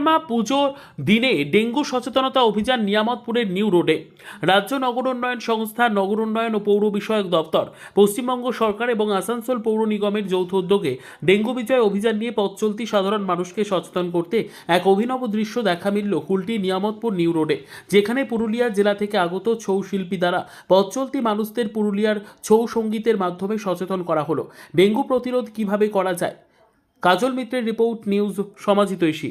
বিশ্বকর্মা পুজোর দিনে ডেঙ্গু সচেতনতা অভিযান নিয়ামতপুরের নিউ রোডে। রাজ্য নগর উন্নয়ন সংস্থা নগর উন্নয়ন ও পৌর বিষয়ক দপ্তর, পশ্চিমবঙ্গ সরকার এবং আসানসোল পৌর নিগমের যৌথ উদ্যোগে ডেঙ্গু বিজয় অভিযান নিয়ে পথ চলতি সাধারণ মানুষকে সচেতন করতে এক অভিনব দৃশ্য দেখা মিলল কুলটি নিয়ামতপুর নিউ রোডে, যেখানে পুরুলিয়া জেলা থেকে আগত ছৌ শিল্পী দ্বারা পথ চলতি মানুষদের পুরুলিয়ার ছৌ সঙ্গীতের মাধ্যমে সচেতন করা হলো। ডেঙ্গু প্রতিরোধ কীভাবে করা যায়? কাজল মিত্রের রিপোর্ট নিউজ সমাজিতৈষী